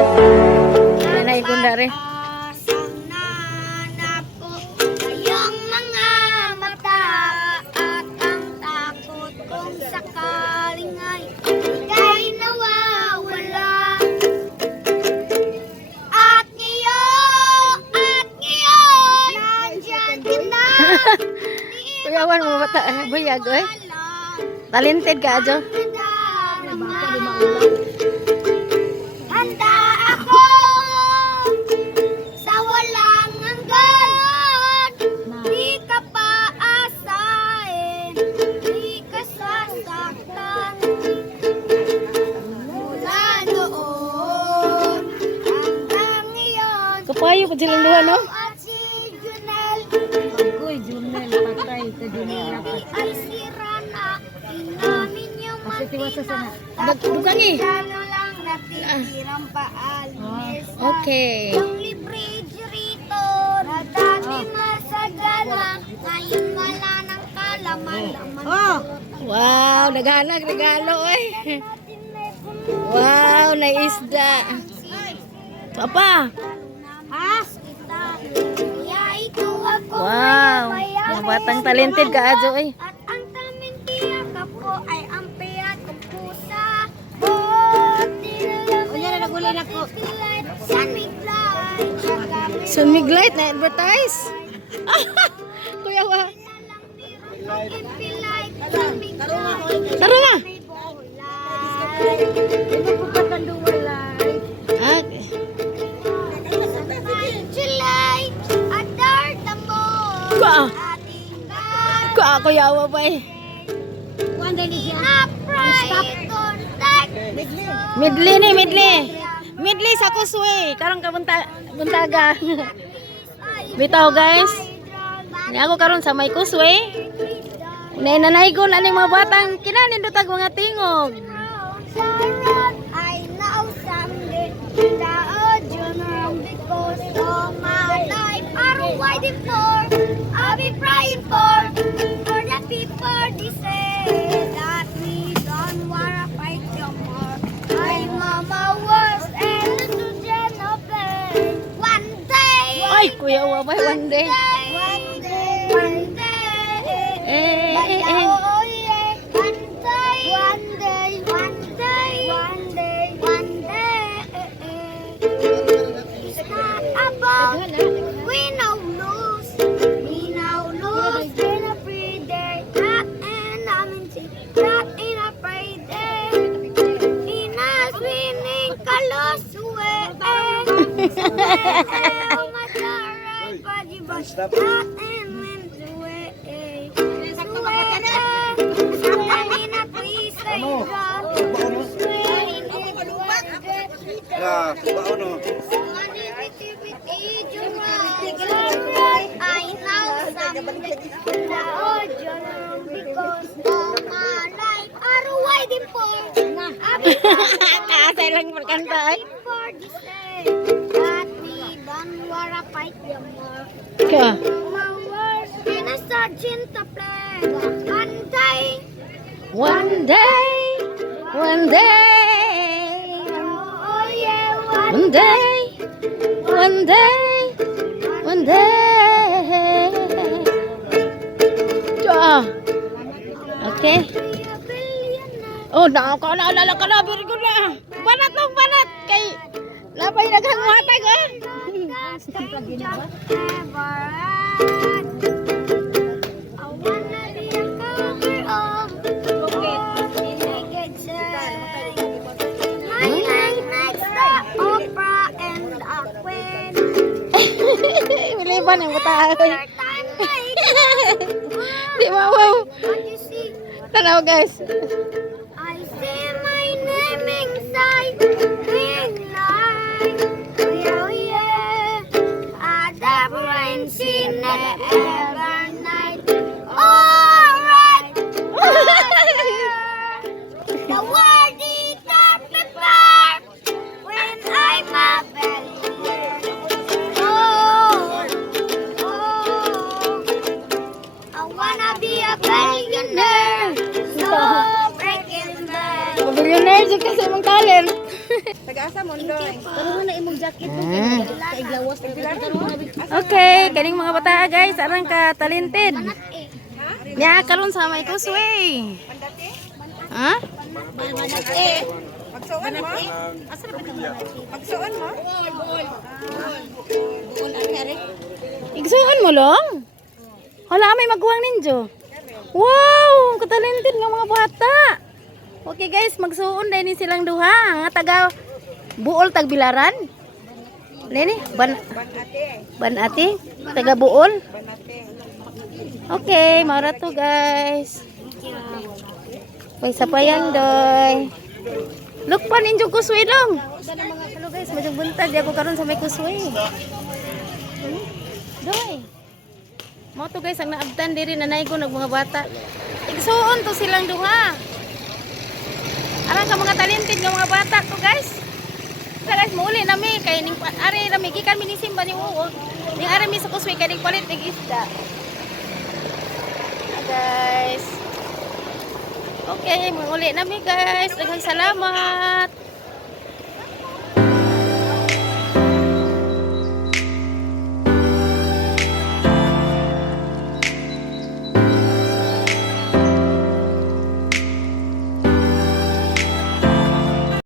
Nanay gundari. Asang nanap ko kayong mga mata at ang takot kung sakaling ay ika'y nawawala. At ngayon, nandyan ka na. Kuyawan mo bata, buyag oy. Talented ka ajo. Handa ako sa walang hanggan. Di ka paasahin, di ka sasaktan. Mula noon hanggang ngayon, Kapayo ko silang duha no. at si Junel Uy, Junel, patay ka Junel. ay sira na. Inamin yung Kasi tiwasa sana. Dugangi. Lalo lang natitirang paalis. Okay. Yung refrigerator na dati masagana, ngayon wala nang kalaman-laman. Oh! Wow, naghanag regalo oy. Natin may kumuha Wow, naisda. Apa? ha? Kita. Kaya ikaw ako Wow. Mga batang talented ka ajo oy. at ang tamang tiyak ako ay ang piyat kong pusa. O yan na nagulin ako. San Miglay. Sun Miglight na advertise. Kuya wa. Taro na. Ito po katanduwalay. Ah, July, adar tamo. Ka. Ating God, ka kuya wa ba eh. Kuanda ni siya. na pride contact. Midli ni midli. Midli sa kuswe. Karong buntaga. Bitaw guys. Ni ako karon sa may kuswe. Nanay ko na ning mga batang kinanin dutag mga tingog. I know someday that wrong because all my life I'm waiting for. I'll be praying for the people they say that we don't wanna fight no more. I'm mama worse and little Jennifer. One day, Ay kuya wa ba one day. one day, one day. Eh. Oh yeah, one day, one day, one day, one day, one day. It's not about win or lose. We now lose in a free day. Not and I'm not in a free day. In us winning colors way. Oh my God, body but not in win the way. Ya, baon no. Kaasay lang perkanta ay. Ka. One day, one day, one day, one day, one day. Okay. Oh, naalala ka na, very good na. Banat lang, banat. Kay, labay naghang matag ah. Miliban yung batahay. Di mawaw. Tanaw guys. I see my name inside big light. Oh yeah, I the brains in every night. Alright, the word is prepared when I'm a believer. Oh, I wanna be a billionaire. So break Tagaasa mo ndoy. Karon na imong jacket mo kay glawas Okay, kaning mga bata guys, arang ka talented. Ya, karon sa may kusway. Ha? Magsuon mo? Asa ra ba magsuon mo? Buol ari. Igsuon mo long? Hala, may magwang ninjo. Wow, katalented nga mga bata. Okay guys, magsuon dahil ni silang duha. Nga taga Buol Tagbilaran. Nini, Banate. Taga Buol. Okay, mara to guys. Pay sapayan doy. Look pa ninyo kusway long. Hello guys, medyo buntag di ako karon sa may kusway. Doy. Mo to guys, ang naabtan diri nanay ko nag mga bata. Igsuon to silang duha. Arang ka mga talented nga mga bata to guys. Sa guys, muli nami kay ning ari nami gikan minisimba ni uo. Ning ari mi sa kusway kay ning palit ning isda. Guys. Okay, muli nami guys. Daghang salamat.